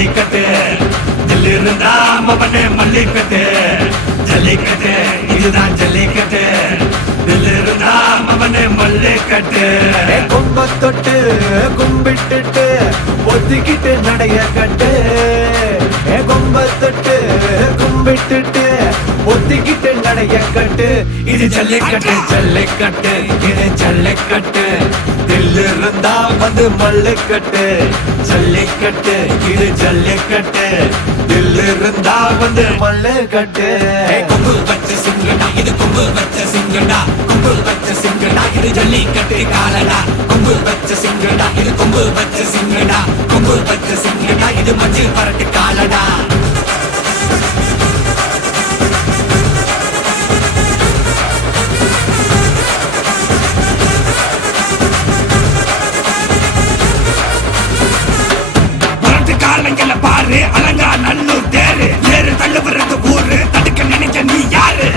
ஜல்லிக்கட்டு தில்லு இருந்தா மவனே மல்லிக்கட்டு ஜல்லிக்கட்டு இதுதான் ஜல்லிக்கட்டு தில்லு இருந்தா மவனே மல்லிக்கட்டு கொம்ப தொட்டு கும்பிட்டுட்டு ஒத்திக்கிட்டு நடைய கட்டு கொம்ப தொட்டு கும்பிட்டுட்டு ஒத்திக்கிட்டு நடைய கட்டு இது ஜல்லிக்கட்டு ஜல்லிக்கட்டு இது ஜல்லிக்கட்டு தில்லு இருந்தா வந்து மல்லுக்கட்டு ஜல்லிக்கட்டு இது ஜல்லிக்கட்டு தில்லு இருந்தா வந்து மல்லுக்கட்டு கொம்பு வச்ச சிங்கடா இது கொம்பு வச்ச சிங்கடா கொம்பு வச்ச சிங்கடா இது ஜல்லிக்கட்டு காலடா கொம்பு வச்ச சிங்கடா இது கொம்பு வச்ச சிங்கடா கொம்பு வச்ச சிங்கடா இது மஞ்சள் பரட்டு காலடா காலங்கள பாரு அலங்கா நல்லூர் தேரு தேரு தள்ளுபுறது ஊரு தடுக்க நினைக்க நீ யாரு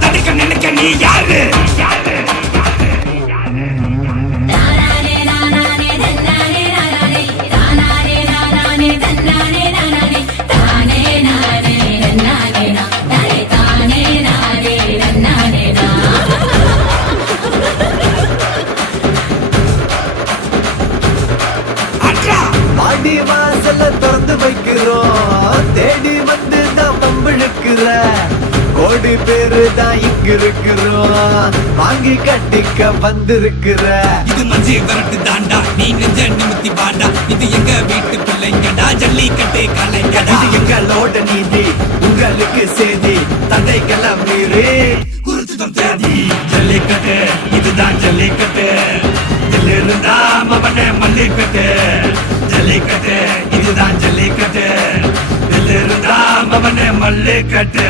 தடுக்க நினைக்க நீ யாரு வாடி வாசல்ல திறந்து வைக்கிறோம் தேடி வந்து தான் பம்பிழுக்கிற கோடி பேரு தான் இங்க இருக்கிறோம் வாங்கி கட்டிக்க வந்திருக்கிற இது மஞ்சி வரட்டு தாண்டா நீ நெஞ்ச நிமித்தி பாண்டா இது எங்க வீட்டு பிள்ளைங்கடா ஜல்லிக்கட்டு கலைஞடா இது எங்களோட நீதி உங்களுக்கு செய்தி தந்தைகளை மீறி குறிச்சுதான் தேதி ஜல்லிக்கட்டு இதுதான் ஜல்லிக்கட்டு தில்லு இருந்தா மவனே மல்லிக்கட்டு ஜல்லிக்கட்டு இதுதான் ஜல்லிக்கட்டு தில்லு இருந்தா மவனே மல்லிக்கட்டு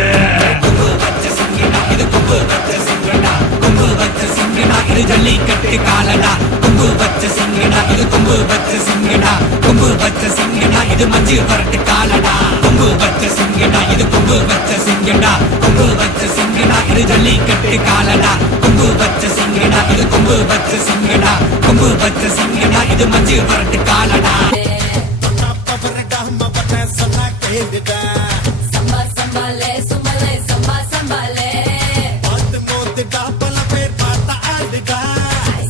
கொம்பு வச்ச சிங்கடா இது கொம்பு வச்ச சிங்கடா கொம்பு வச்ச சிங்கடா இது ஜல்லிக்கட்டு காலடா கொம்பு வச்ச சிங்கடா இது கொம்பு வச்ச சிங்கடா கொம்பு வச்ச சிங்கடா இது மஞ்சள் வரட்டு காலடா கொம்பு வச்ச சிங்கடா இது கொம்பு வச்ச சிங்கடா கொம்பு வச்ச சிங்கடா இது ஜல்லிக்கட்டு காலடா கொம்பு வச்ச சிங்கடா இது கொம்பு வச்ச சிங்கடா கொம்பு வச்ச சிங்கடா இது மஞ்சள் வரட்டு காலடா சம்பா சம்பாலே சுமலே சம்பா சம்பாலே பார்த்து மோத்துடா பல பேர் பார்த்தா ஆடுடா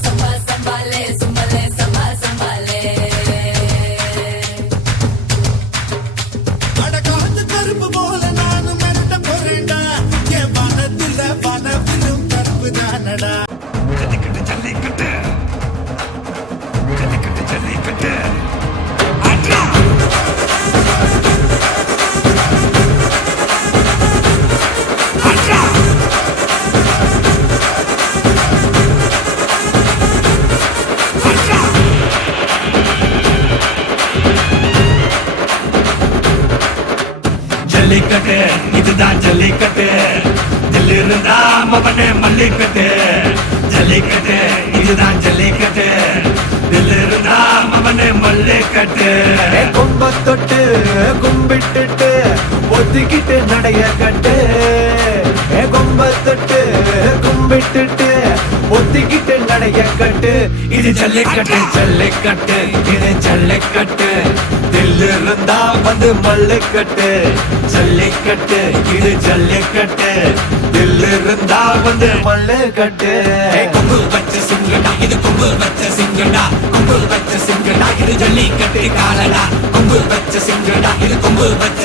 சம்பா சம்பாலே சுமலே சம்பா சம்பாலே அடகாத்து கருப்பு போல நானும் மெட்ட போறேன்டா என் வனத்துல வனவிலும் கருப்பு தானடா ஜல்லிக்கட்டு ஜல்லிக்கட்டு ஜல்லிக்கட்டு ஜல்லிக்கட்டு அட்ரா அட்ரா அட்ரா ஜல்லிக்கட்டு இதுதான் ஜல்லிக்கட்டு தில்லு இருந்தா மவனே மல்லிக்கட்டு ஜல்லிக்கட்டு இதுதான் ஜல்லிக்கட்டு தில்லு இருந்தா மவனே மல்லிக்கட்டு கொம்ப தொட்டு கும்பிட்டுட்டு ஒத்திக்கிட்டு நடைய கட்டு கொம்ப தொட்டு கும்பிட்டுட்டு ஒத்திக்கிட்டு நடைய கட்டு இது ஜல்லிக்கட்டு ஜல்லிக்கட்டு இது ஜல்லிக்கட்டு தில்லு இருந்தா வந்து மல்லுக்கட்டு ஜல்லிக்கட்டு இது ஜல்லிக்கட்டு தில்லு இருந்தா வந்து மல்லுக்கட்டு கொம்பு வச்ச சிங்கடா இது கொம்பு வச்ச சிங்கடா கொம்பு வச்ச சிங்கடா இது ஜல்லிக்கட்டு காலடா கொம்பு வச்ச சிங்கடா இது கொம்பு வச்ச